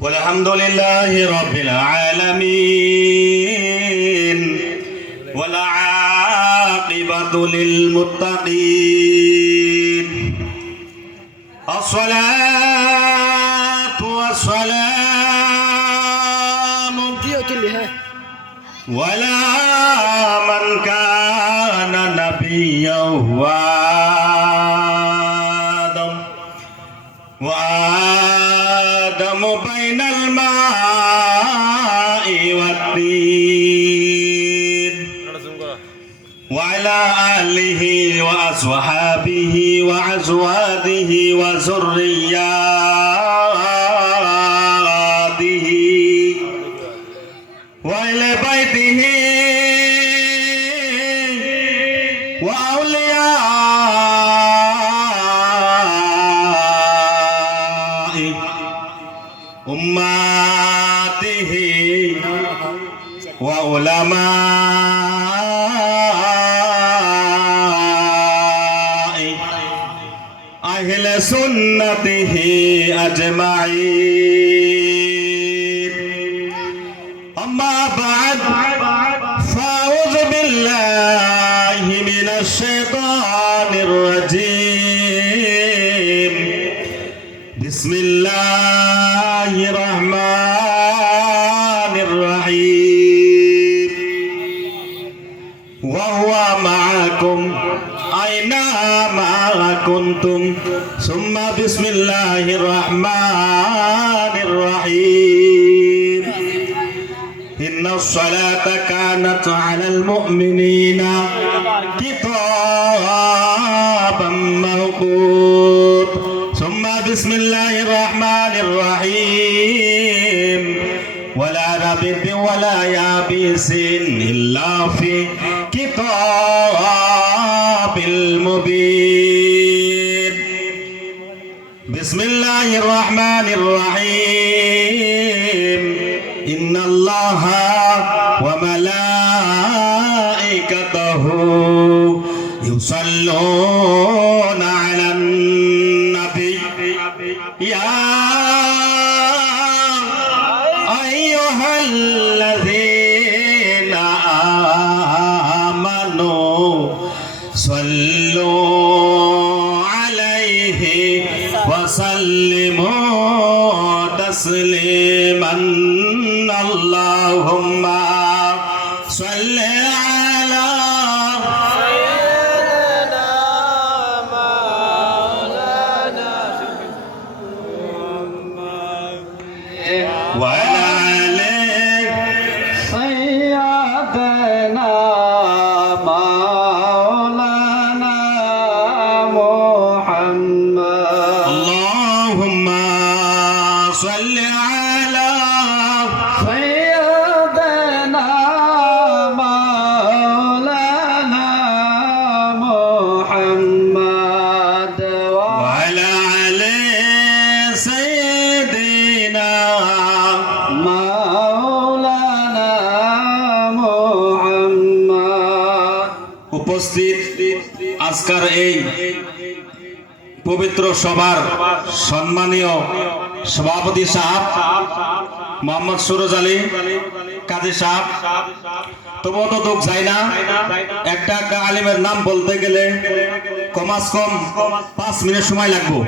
والحمد لله رب العالمين والعاقبة للمتقين الصلاة والسلام ولا من كان نبيا وآدم بين الماء والطين وعلى آله وأصحابه وأزواجه وذرياته وإلى بيته وأوليائه أمته وعلمائه أهل سنته أجمعين أما بعد فأعوذ بالله من الشيطان الرجيم بسم الله الرحمن الرحيم وهو معكم أينما كنتم ثم بسم الله الرحمن الرحيم إن الصلاة كانت على المؤمنين كتابا موقوت ثم بسم الله الرحمن الرحيم ولا ربيب ولا يابس إلا في كتاب المبين بسم الله الرحمن الرحيم إن الله وملائكته يصلون على النبي يا أيها الذين آمنوا صلوا عليه وسلموا تسليما اللهم صل على سيدنا مولانا محمد وعلى آله سيدنا مولانا محمد اللهم صل على উপস্থিত আজকের এই পবিত্র সভার সম্মানীয় সভাপতি সাহেব মোহাম্মদ সুরজ আলী কাজী সাহেব, তবুও তো দুঃখ যায় না, একটা আলিমের নাম বলতে গেলে কমাস কম 5 মিনিট সময় লাগবে।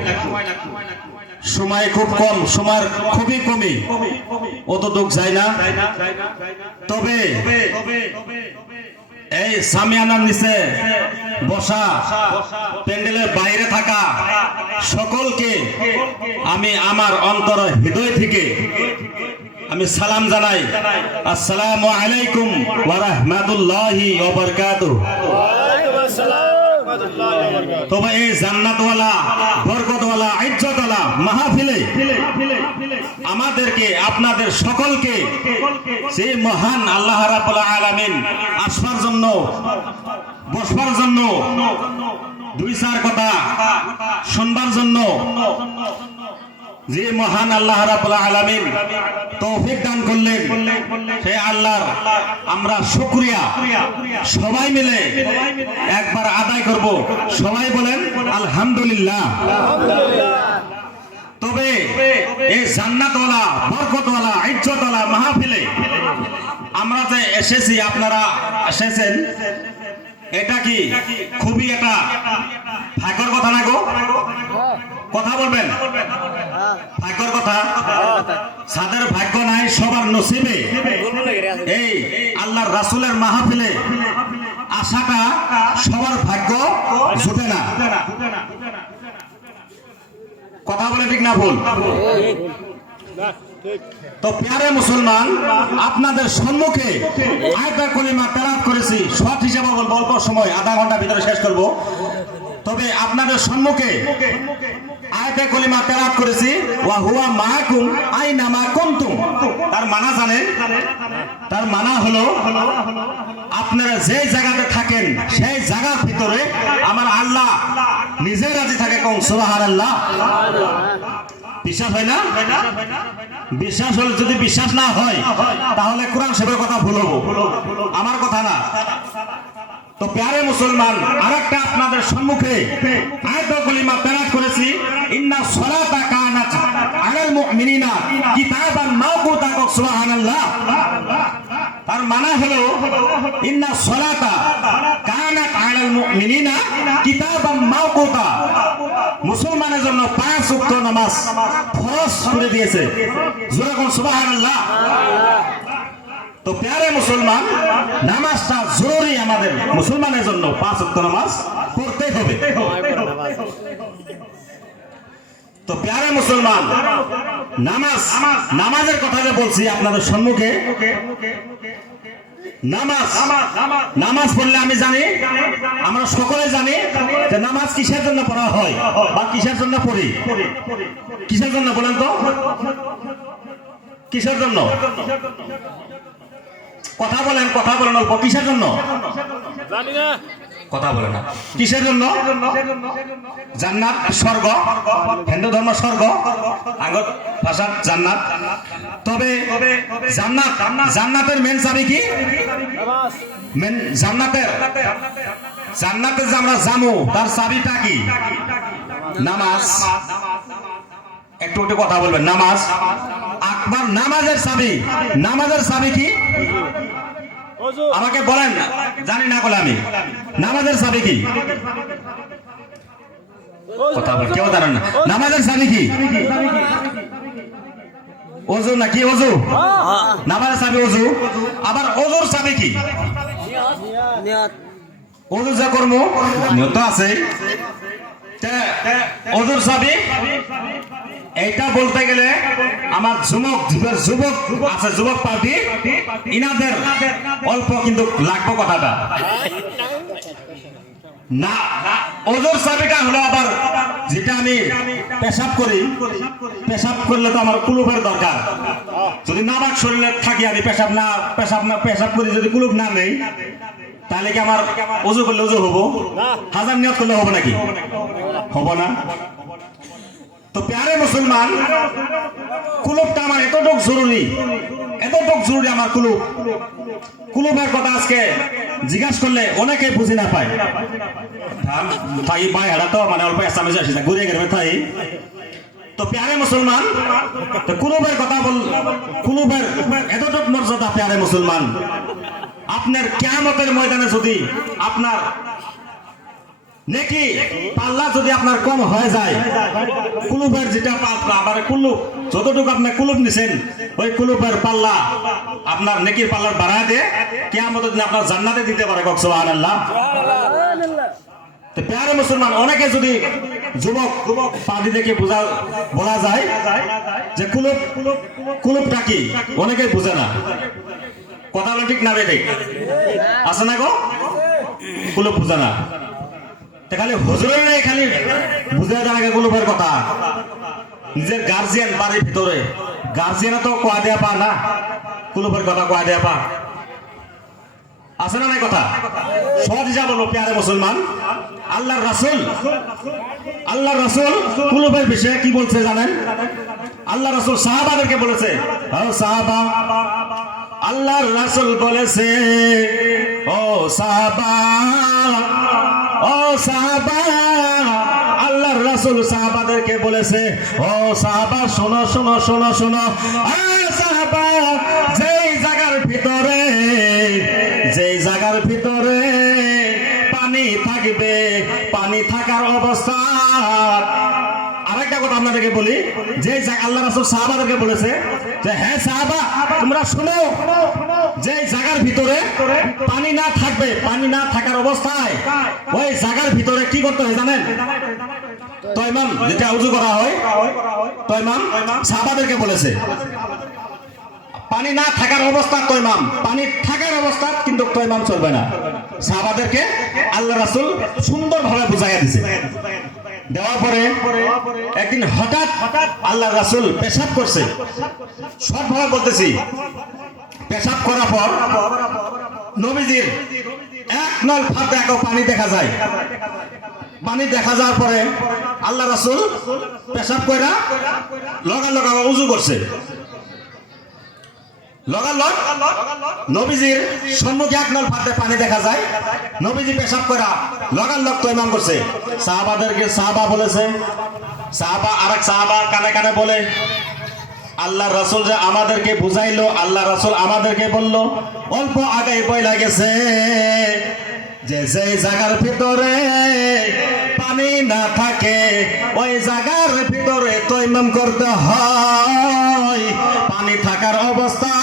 সময় খুব কম, সময় খুবই কমই, অত দুঃখ যায় না। তবে এই সামিয়ানার নিচে বসা, প্যান্ডেলের বাইরে থাকা সকলকে আমি আমার অন্তর হৃদয় থেকে আমি সালাম জানাই। আসসালামু আলাইকুম ওয়া রাহমাতুল্লাহি ওয়া বারাকাতুহু। তবে এই জান্নাতওয়ালা, বরকতওয়ালা, ইজ্জতওয়ালা মাহফিলে আমাদেরকে, আপনাদের সকলকে সেই মহান আল্লাহ রাব্বুল আলামিন আসবার জন্য, বসবার জন্য, 2-4 কথা শুনবার জন্য যে মহান আল্লাহ রাব্বুল আলামিন তৌফিক দান করলেন, সেই আল্লাহর আমরা শুকরিয়া সবাই মিলে একবার আদায় করব। সবাই বলেন আলহামদুলিল্লাহ। তবে এই জান্নাতওয়ালা, বরকতওয়ালা, ইজ্জতওয়ালা মাহফিলে আমরা যে এসেছি, আপনারা এসেছেন, এটা কি খুবই একটা ভাগ্যের কথা না গো? কথা বলবেন, ভাগ্যের কথা। যাদের ভাগ্য নাই সবার নসিবে এই আল্লাহর রাসূলের মাহফিলে আসাটা সবার ভাগ্য জুটে না। কথা বলে ঠিক না ভুল? তো প্যারে মুসলমান, আপনাদের সম্মুখে আয়াতুল কালিমা তেলাওয়াত করেছি। শর্ট হিসেবে বলবো, অল্প সময়, আধা ঘন্টার ভিতরে শেষ করব। তবে আপনাদের সম্মুখে আয়াতুল কালিমা তেলাওয়াত করেছি, ওয়া হুয়া মাআকুম আইনা মা কুনতুম। তার মানা জানেন? তার মানা হলো আপনারা যে জায়গাতে থাকেন সেই জায়গার ভিতরে আমার আল্লাহ নিজে রাজি থাকে। কোন সুবহানাল্লাহ। বিশ্বাস হয় না? বিশ্বাস হলে, যদি বিশ্বাস না হয় তাহলে কোরআন শরীফের কথা ভুলবো, আমার কথা না। তো প্যারে মুসলমান, আরেকটা আপনাদের সম্মুখে আয়াতুল কালিমা তেলাওয়াত করেছি, ইন্না সলাতা কানাত আলাল মুমিনিনা কিতাবান মাওকুতা। সুবহানাল্লাহ। তার মানে হলো ইন্না সলাতা কানাত আলাল মুমিনিনা কিতাবান মাওকুতা। মুসলমানের জন্য 5 ওয়াক্ত নামাজ ফরজ করে দিয়েছে। জোরে কোন সুবহানাল্লাহ। তো প্যারে মুসলমান, নামাজটা জরুরি আমাদের মুসলমানের জন্য। 5 ওয়াক্ত নামাজ পড়তে হবে। তো প্যারে মুসলমান, নামাজের কথা যে বলছি আপনাদের সম্মুখে, নামাজ পড়লে আমি জানি, আমরা সকলে জানি যে নামাজ কিসের জন্য পড়া হয় বা কিসের জন্য পড়ি। কিসের জন্য বলেন তো? কিসের জন্য? কথা বলেন, কথা বলেন অল্প। কিসের জন্য? জানি না। কথা বলে না। কিসের জন্য? জান্নাত, স্বর্গ। হিন্দু ধর্ম স্বর্গ, আগত ভাষা জান্নাত। তবে জান্নাতের মেন চাবি কি? জান্নাতের যে আমরা যাবো তার চাবিটা কি? নামাজ। একটু একটু কথা বলবেন। নামাজ আকবার, নামাজের চাবি। নামাজের চাবি কি? আমাকে বলেন, জানি না বলে আমি। নামাজের চাবি কি? কথা বল, কেউ জানেন না। নামাজের চাবি কি? ওযু নাকি? ওযু। নামাজের চাবি ওযু। আবার ওযুর চাবি কি? নিয়ত। ওযু যা করব নিয়ত আছে। ওযুর চাবি এইটা বলতে গেলে আমার যুবক আছে, যুবক পার্টি, ইনাদের অল্প কিন্তু লাগবে কথাটা না। ওযুর চাবিটা হলো আবার যেটা আমি পেশাব করি, পেশাব করলে তো আমার কুলুপের দরকার। যদি নাবাক শরীরে থাকি, আমি পেশাব করি, যদি কুলুপ না নেই তাহলে কি আমার ওযু করলে ওযু হবো? হাজার নিয়ত করলে হবে নাকি? হবো না। তো প্যারে মুসলমান, কুলুপটা আমার এতটুক জরুরি আমার কুলুপের কথা আজকে জিজ্ঞাসা করলে অনেকে বুঝি না পায়। থাই ভাই হারা তো মানে অল্প এসামে আসি না, ঘুরে গেলে থাই। তো প্যারে মুসলমান, তো কুলুপের কথা কুলুপের এতটুক মর্যাদা। প্যারে মুসলমান, আপনার কিয়ামতের ময়দানে যদি আপনার নেকি পাল্লা যদি আপনার কম হয়ে যায়, কুলুপের যেটা আবার কুলুপ যতটুকু আপনি কুলুপ নিছেন, ওই কুলুপের পাল্লা আপনার নেকির পাল্লার বাড়ায় দিয়ে কিয়ামতের দিন আপনার জান্নাতে দিতে পারে। সুবহানাল্লাহ। তো প্যারে মুসলমান, অনেকে যদি যুবক পার্টি দেখে বলা যায় যে কুলুপটা কি, অনেকে বুঝে না। কথা হলো ঠিক না বেঠিক? আছে না গো? কুলুপ বুঝে না। খালি হুজুরের নেই, খালি বুঝে দেন আগে কুলুপের কথা। নিজের গার্জিয়ান বাড়ির ভিতরে, গার্জিয়ান তো কোয়া দেয়া পা না, কুলুপের কথা কোয়া দেয়া পা আছে না নাই? কথা সহজ যা বলবো প্যারে মুসলমান, আল্লাহর রাসূল কুলুপের বিষয়ে কি বলছে জানেন? আল্লাহ রাসূল সাহাবাদেরকে বলেছে, ও সাহাবা, আল্লাহর রাসূল বলেছে, ও সাহাবা, ও সাহাবা, আল্লাহর রাসূল সাহাবাদেরকে বলেছে, ও সাহাবা, শোনো শোনো শোনো শোনো, সাহাবা, যেই জায়গার ভিতরে পানি থাকবে, পানি থাকার অবস্থা। আরেকটা কথা আপনাদেরকে বলি, যে আল্লাহ রাসূল সাহাবাদেরকে বলেছে যে, হ্যাঁ সাহাবা, তোমরা শোনো, যে জায়গার ভিতরে পানি না থাকবে, পানি না থাকার অবস্থায় ওই জায়গার ভিতরে কি করতে হয় জানেন? তয়মাম, যেটা উযু করা হয়, তয়মাম সাহাবাদেরকে বলেছে। পানি না থাকার অবস্থা তয়মাম, পানি থাকার অবস্থা কিন্তু তয়মাম চলবে না। সাহাবাদেরকে আল্লাহ রাসূল সুন্দরভাবে বুঝাইয়া দিয়েছে। দেওয়ার পরে একদিন হঠাৎ আল্লাহ রাসূল পেশাব করছে, সবভাবে বলতেছি, পেশাব করার পর নবীজির এক নল ফাতে এক পানি দেখা যায়। পানি দেখা যাওয়ার পরে আল্লাহ রাসূল পেশাব কইরা লগা উযু করছে। লগালগ নবীজির সম্মুখে এক নল ফাতে পানি দেখা যায়, নবীজি পেশাব করা লগালগ তয়মাম করছে। সাহাবাদেরকে সাহাবা বলেছে, সাহাবা আরেক সাহাবা কানে কানে বলে, আল্লাহ রাসূল যে আমাদেরকে বুঝাইলো, আল্লাহ রাসূল আমাদেরকে বলল, অল্প আগে বইলা গেছে যে যেই জায়গার ভিতরে পানি না থাকে ওই জায়গার ভিতরে তয়মাম করতে হয়, পানি থাকার অবস্থা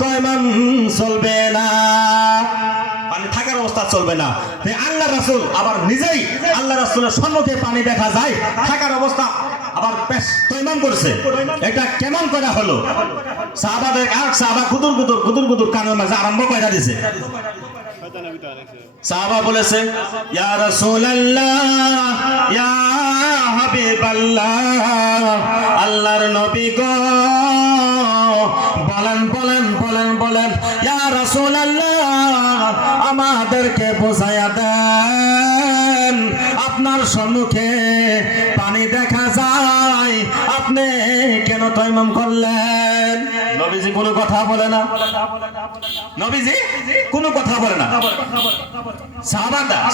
তয়মাম চলবে না, পানি থাকার অবস্থা চলবে না। আল্লাহ রাসূল আবার নিজেই, আল্লাহ রাসূলের সম্মুখে পানি দেখা যায় থাকার অবস্থা, আবার তয়মাম করছে। এটা কেমন করা হলো? সাহাবাদের এক সাহাবা গুদুর কানের মাঝে আরম্ভ করে দিয়েছে। সাহাবা বলেছে, ইয়া রাসূলুল্লাহ, ইয়া হাবিবাল্লাহ, আল্লাহর নবী গো, বলেন ইয়া রাসূলুল্লাহ, আমাদেরকে বোঝায়া দেন, আপনার সম্মুখে পানি দেখা যায়, আপনি কেন তয়মাম করলেন? নবীজি কোনো কথা বলে না, নবীজি কোনো কথা বলে না।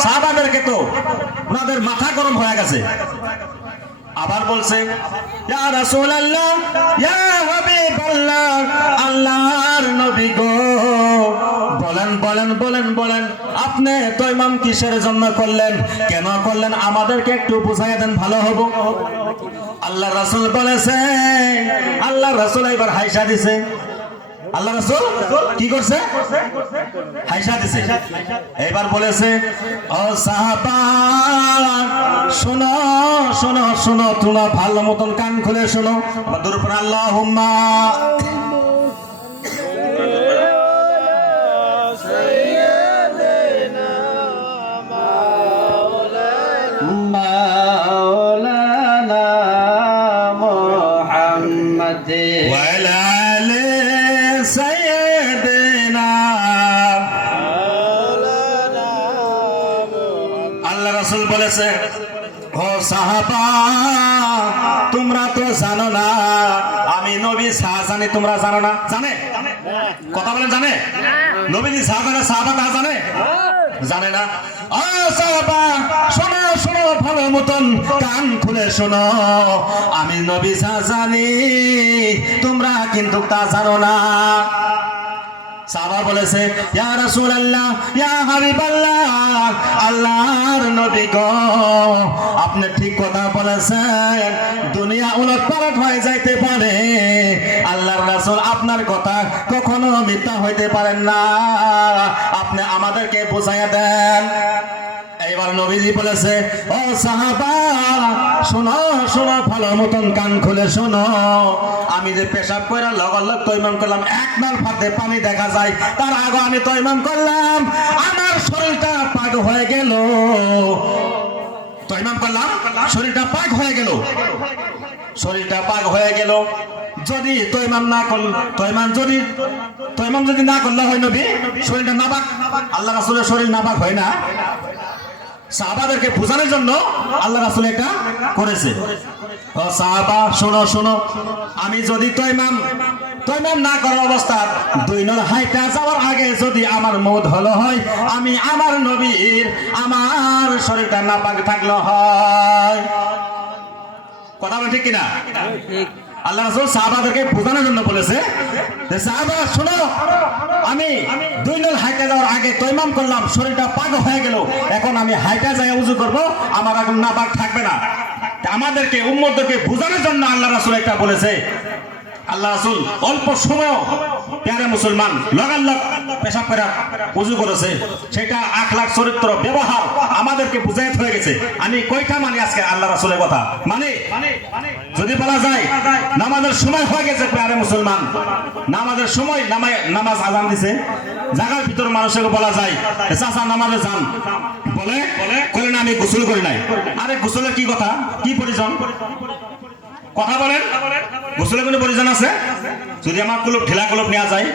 সাহাবাদেরকে তো ওনাদের মাথা গরম হয়ে গেছে। আবার বলছে, ইয়া রাসূলুল্লাহ, ইয়া হাবিবাল্লাহ, আল্লাহর নবী গো, বলেন আপনি তয়মাম কিসের জন্য করলেন, কেন করলেন, আমাদেরকে একটু বুঝাইয়া দেন, ভালো হবো। আল্লাহ রাসূল বলেছে, আল্লাহ রাসূল এবার হাইসা দিছে। আল্লাহ রাসূল কি করছে? হাইসা দিছে। এবার বলেছে, ও সাহাবা, শোনো শোনো শোনো, তোমরা ভালো মতন কান খুলে শোনো। আবার দূর পর আল্লাহুম্মা মাওলানা মুহাম্মদ ওয়া আলা আলি সাইয়্যিদিনা। আল্লাহ রাসূল বলেছে, ও সাহাবা, তোমরা তো জানো না আমি নবী জানি, তোমরা জানো না? জানে? কথা বলেন, জানে? নবীজি জানে, সাহাবা তা জানে? জানে না। ও সাহাবা, শোনো শোনো, ভালো মতন কান খুলে শোনো, আমি নবী জানি, তোমরা কিন্তু তা জানো না। সাহাবা বলেছে, ইয়া রাসূলুল্লাহ, ইয়া হাবিবাল্লাহ, আল্লাহর নবী গো, আপনি ঠিক কথা বলেছেন, দুনিয়া উলটপালট হয়ে যাইতে পারে, আল্লাহর রাসূল আপনার কথা কখনো মিথ্যা হইতে পারেন না, আপনি আমাদেরকে বুঝাইয়া দেন। এইবার নবীজি বলেছে, ও সাহাবা, শোনো শোনো, ভালো মতন কান খুলে শোনো, আমি যে পেশাব করে লগালগ তয়মাম করলাম, এক নল ফাতে পানি দেখা যায়, তার আগে আমি তয়মাম করলাম, আমার শরীরটা পাক হয়ে গেল, তয়মাম করলাম, শরীরটা পাক হয়ে গেল, শরীরটা পাক হয়ে গেল। যদি তয়মাম না করল, তয়মাম যদি না করলে হয় নবী, শরীরটা নাপাক, আল্লাহ রাসূলের শরীর নাপাক হয় না? সাহাবাদেরকে বোঝানোর জন্য আল্লাহ রাসূল এটা করেছে। ও সাহাবা শোনো শোনো, আমি যদি তয়মাম না করার অবস্থা 2 নর হাইটা যাওয়ার আগে যদি আমার মওত হলো হয়, আমি আমার নবীর আমার শরীরটা নাপাক থাকলো হয়। কথা বলে ঠিক কিনা? আল্লাহ রাসূল সাহাবাদেরকে বোঝানোর জন্য বলেছে যে সাহাবা শোনো, আমি 2 নর হাইটা যাওয়ার আগে তয়মাম করলাম, শরীরটা পাক হয়ে গেল, এখন আমি হাইটা যাই ওযু করব, আমার এখন নাপাক থাকবে না। আমাদেরকে উম্মতদেরকে বোঝানোর জন্য আল্লাহ রাসূল এটা বলেছে। আল্লাহ রাসূল অল্প সময় প্যারে মুসলমান লগালগ পেশাব করে ওযু করেছে, সেটা আখলাক চরিত্র ব্যবহার আমাদেরকে বুঝাইতে হয়ে গেছে। আমি কয়টা মানি আজকে আল্লাহ রাসূলের কথা? মানে যদি বলা যায় নামাজের সময় হয়ে গেছে প্যারে মুসলমান, নামাজের সময় নামাজ আযান দিছে, জায়গার ভিতর মানুষকে বলা যায় চাচা নামাজে যান, বলেন আমি গোসল করি নাই। আরে গোসলের কি কথা, কি প্রয়োজন? কথা বলেন, গোসলের কোনো প্রয়োজন আছে? যদি আমার কুলুপ ঢিলা কুলুপ নেওয়া যায়,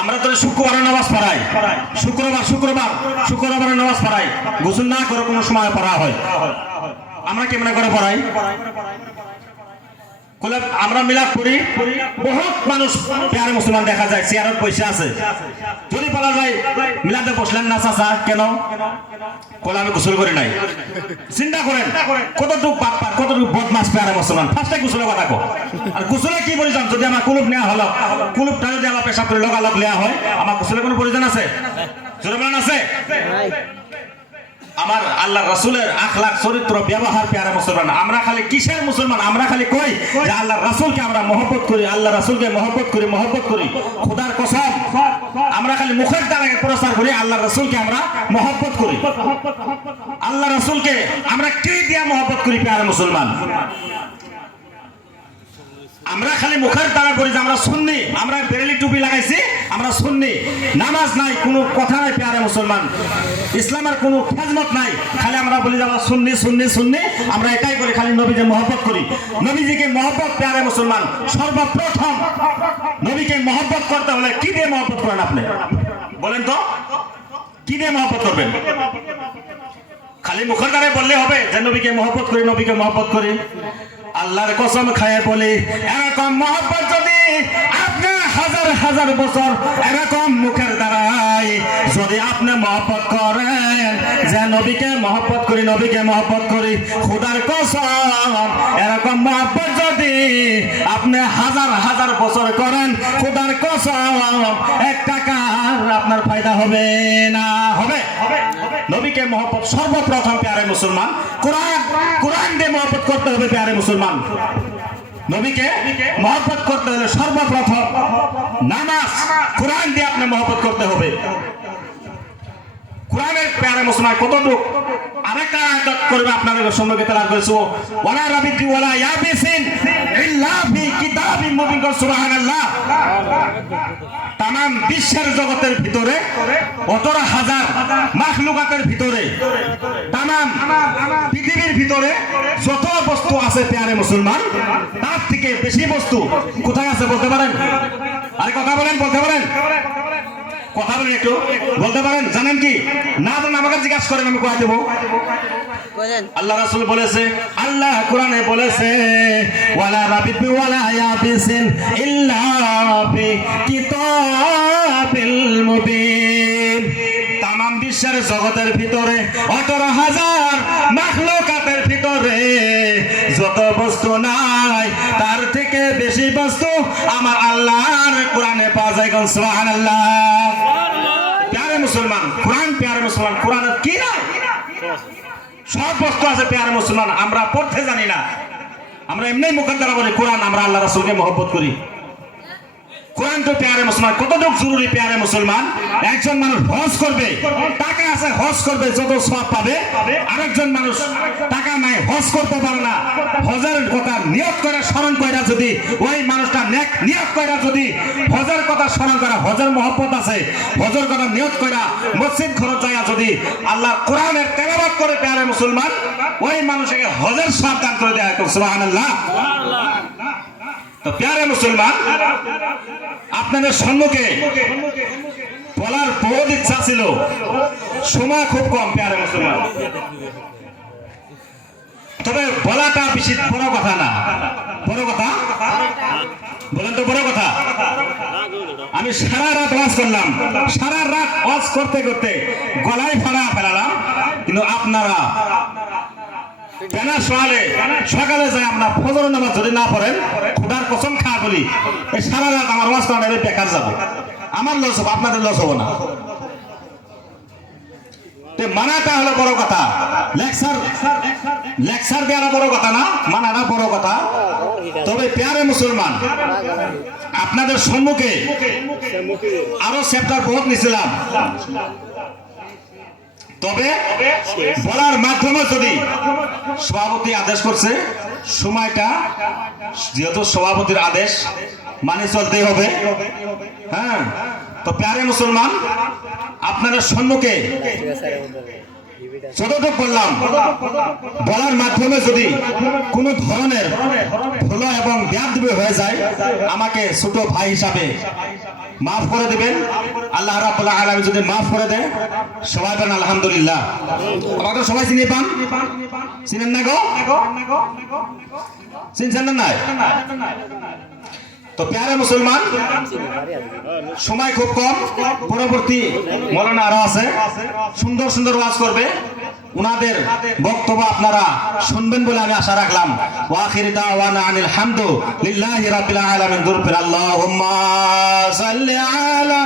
আমরা তো শুক্রবার নামাজ পড়াই, শুক্রবার নামাজ পড়াই, গোসল না করে কোনো সময় পড়া হয়। আমরা কেমন করে পড়াই? আমরা মিলাদ করি, বহুত মানুষ প্যারে মুসলমান দেখা যায় চেয়ারত বসে আছে। যদি বলা যায় মিলাদে বসলেন না চাচা কেন? বলে আমি গোসল করি নাই। চিন্তা করেন কতটুকু বাটপার, কতটুকু বদমাস প্যারে মুসলমান। ফার্স্টে গোসলের কথা কো। আর গোসলে কি প্রয়োজন? যদি আমার কুলুপ নেওয়া হলো, কুলুপটা যদি আমার পেশাব করে লগালগ নেওয়া হয়, আমার গোসলের কোনো প্রয়োজন আছে? জোরে বলেন আছে? আমার আল্লাহ রাসূলের আখলাক চরিত্র ব্যবহার প্যারা মুসলমান। আমরা খালি কিসের মুসলমান? আমরা খালি কই যে আল্লাহ রাসূলকে আমরা মহব্বত করি, আল্লাহ রাসূলকে মহব্বত করি। খোদার কসম, আমরা খালি মুখের দ্বারা প্রচার করি আল্লাহ রাসূলকে আমরা মহব্বত করি। আল্লাহ রাসূলকে আমরা কি দিয়া মহব্বত করি প্যারা মুসলমান? আমরা খালি মুখের দ্বারা করি যে আমরা সুন্নি, আমরা বেরেলি টুপি লাগাইছি, আমরা সুন্নি, নামাজ নাই, কোনো কথা নাই প্যারে মুসলমান, ইসলামের কোনো খেদমত নাই, খালি আমরা বলি যে আমরা সুন্নি সুন্নি সুন্নি। আমরা এটাই করি, খালি নবীকে মহব্বত করি। নবীজিকে মহব্বত প্যারে মুসলমান, সর্বপ্রথম নবীকে মহব্বত করতে হলে কি দিয়ে মহব্বত করেন আপনি বলেন তো? কি দিয়ে মহব্বত করবেন? খালি মুখের দ্বারা বললে হবে যে নবীকে মহব্বত করি, নবীকে মহব্বত করি? আল্লাহর কসম খায় বলি, এরকম মহব্বত যদি আপনি হাজার হাজার বছর এরকম মুখের দ্বারাই যদি আপনি মহব্বত করেন যে নবীকে মহব্বত করি, নবীকে মহব্বত করি, খোদার কসম এরকম মহব্বত যদি আপনি হাজার হাজার বছর করেন, খোদার কসম 1 টাকার আপনার ফায়দা হবে না। হবে নবীকে মহব্বত সর্বপ্রথম প্যারে মুসলমান, কোরআন দিয়ে মহব্বত করতে হবে প্যারে মুসলমান। নবীকে মহব্বত করতে হলে সর্বপ্রথম নামাজ, কোরআন দিয়ে আপনি মহব্বত করতে হবে। কোরআনের প্যারে মুসলমান কতটুকু আরেকটা আয়াত করবে আপনাদের সম্মুখে তেলাওয়াত করেছো, ওয়ালা রাবিতি ওয়ালা ইয়াবিসিন ইল্লা ফি কিতাবিন মুবিন। সুবহানাল্লাহ। তামাম বিশ্বের জগতের ভিতরে 18,000 মাখলুকাতের ভিতরে, তামাম পৃথিবীর ভিতরে যত বস্তু আছে প্যারে মুসলমান, তার থেকে বেশি বস্তু কোথায় আছে বলতে পারেন? আরে কথা বলেন, বলতে পারেন? কথা বলেন, একটু বলতে পারেন? জানেন কি না জানেন আমাকে জিজ্ঞাসা করেন, আমি কয়ে দেবো। আল্লাহ রাসূল বলেছে, আল্লাহ কোরআনে বলেছে, ওয়ালা রাবিতি ওয়ালা ইয়াবিসিন ইল্লা ফি কিতাবিল মুবিন। তামাম বিশ্বের জগতের ভিতরে 18,000 মাখলুকাতের ভিতরে যত বস্তু নাই, তার থেকে বেশি বস্তু আমার আল্লাহর কোরআনে পাওয়া যায়। সুবহানাল্লাহ। প্যারে মুসলমান, কোরআন প্যারে মুসলমান, কোরআনের কি না সব বস্তু আছে প্যারে মুসলমান। আমরা পড়তে জানি না, আমরা এমনি মুখের দ্বারা বলি কোরআন, আমরা আল্লাহ রাসূলকে মহব্বত করি। কোরআন তো প্যারে মুসলমান কতটুকু জরুরি প্যারে মুসলমান। একজন মানুষ হজ করবে, টাকা আছে হজ করবে, যত সওয়াব পাবে। আরেকজন মানুষ টাকা নাই, হজ করতে পারে না, হজের কথা নিয়ত করে স্মরণ কইরা যদি ওই মানুষটা নেক নিয়ত কইরা যদি হজের কথা স্মরণ করা, হজের মহব্বত আছে, হজের কথা নিয়ত কইরা মসজিদ খরচ যায় যদি আল্লাহ কোরআনের তেলাওয়াত করে প্যারে মুসলমান, ওই মানুষকে হজের সওয়াব দান করে দেয়া হয়। সুবহানাল্লাহ। তো প্যারে মুসলমান, আপনাদের সম্মুখে বলার বহুত ইচ্ছা ছিল, সময় খুব কম প্যারে মুসলমান। তবে বলাটা বেশি বড় কথা না, বড় কথা বলেন তো, বড় কথা। আমি সারা রাত ওয়াজ করলাম, সারা রাত ওয়াজ করতে করতে গলায় ফাড়া ফেলালাম, কিন্তু আপনারা সকালে যায় আপনার ফজর নামাজ যদি না পড়েন, খুদার কসম খা বলি এই সারা রাত আমার ওয়াজ করা বেকার যাবে। আমার লস হবে, আপনাদের লস হবো না। মানাটা হলো বড় কথা, লেকচার দেওয়াটা বড় কথা না, মানাটা বড় কথা। তবে প্যারে মুসলমান, আপনাদের সম্মুখে আরো চ্যাপ্টার বহুত নিছিলাম, তবে বলার মাধ্যমে যদি সভাপতি আদেশ করছে, সময়টা যেহেতু সভাপতির আদেশ মানি চলতেই হবে। হ্যাঁ, তো প্যারে মুসলমান, আপনাদের সম্মুখে যতটুকু বললাম, বলার মাধ্যমে যদি কোনো ধরনের ভুল এবং বেয়াদবি হয়ে যায়, আমাকে ছোট ভাই হিসাবে মাফ করে দিবেন। আল্লাহ রাব্বুল আলামিন যদি মাফ করে দেয়, সবাই বলেন আলহামদুলিল্লাহ। আমাদের সবাই চিনি পান, চিনেন না গো? চিনছেন না? তো প্যারে মুসলমান, সময় খুব কম, পরবর্তী মৌলানা আরো আছে, সুন্দর সুন্দর ওয়াজ করবে, উনাদের বক্তব্য আপনারা শুনবেন বলে আমি আশা রাখলাম। ওয়া আখিরু দাওয়ানা আনিল হামদু লিল্লাহি রাব্বিল আলামিন। দুরুদ আল্লাহুম্মা সাল্লি আলা